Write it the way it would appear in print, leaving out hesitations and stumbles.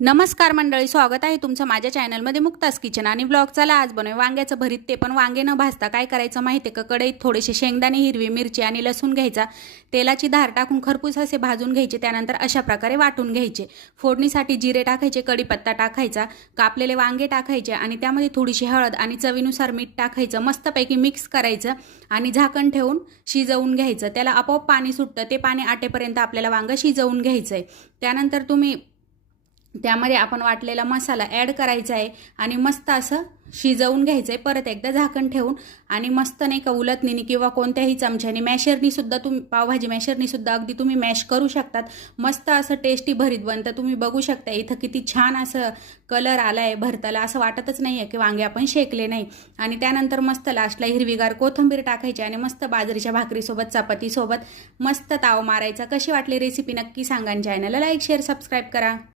नमस्कार मंडळी, स्वागत आहे तुमचं माझ्या चॅनलमध्ये मुक्तास किचन आणि ब्लॉग. चला आज बनवूया वांग्याचं भरीत, ते पण वांगे न भाजता. काय करायचं माहिती आहे का? कढईत थोडेसे शेंगदाणे, हिरवी मिरची आणि लसूण घ्यायचा. तेलाची धार टाकून खरपूस असे भाजून घ्यायचे. त्यानंतर अशा प्रकारे वाटून घ्यायचे. फोडणीसाठी जिरे टाकायचे, कढीपत्ता टाकायचा, कापलेले वांगे टाकायचे आणि त्यामध्ये थोडीशी हळद आणि चवीनुसार मीठ टाकायचं. मस्तपैकी मिक्स करायचं आणि झाकण ठेवून शिजवून घ्यायचं. त्याला आपोआप पाणी सुटतं, ते पाणी आटेपर्यंत आपल्याला वांगं शिजवून घ्यायचं आहे. त्यानंतर तुम्ही त्यामध्ये आपण वाटलेला मसाला ॲड करायचा आहे आणि मस्त असं शिजवून घ्यायचं आहे. परत एकदा झाकण ठेवून आणि मस्त नाही का उलटणीने किंवा कोणत्याही चमच्याने, मॅशरनी सुद्धा, तुम्ही पावभाजी मॅशरनी सुद्धा अगदी तुम्ही मॅश करू शकतात. मस्त असं टेस्टी भरीत बनतं. तुम्ही बघू शकता इथं किती छान असं कलर आला आहे भरताला, असं वाटतच नाही आहे की वांगे आपण शेकले नाही. आणि त्यानंतर मस्त लास्टला हिरवीगार कोथिंबीर टाकायची आणि मस्त बाजरीच्या भाकरीसोबत, चपातीसोबत मस्त ताव मारायचा. कशी वाटली रेसिपी नक्की सांगा. चॅनलला लाईक, शेअर, सबस्क्राईब करा.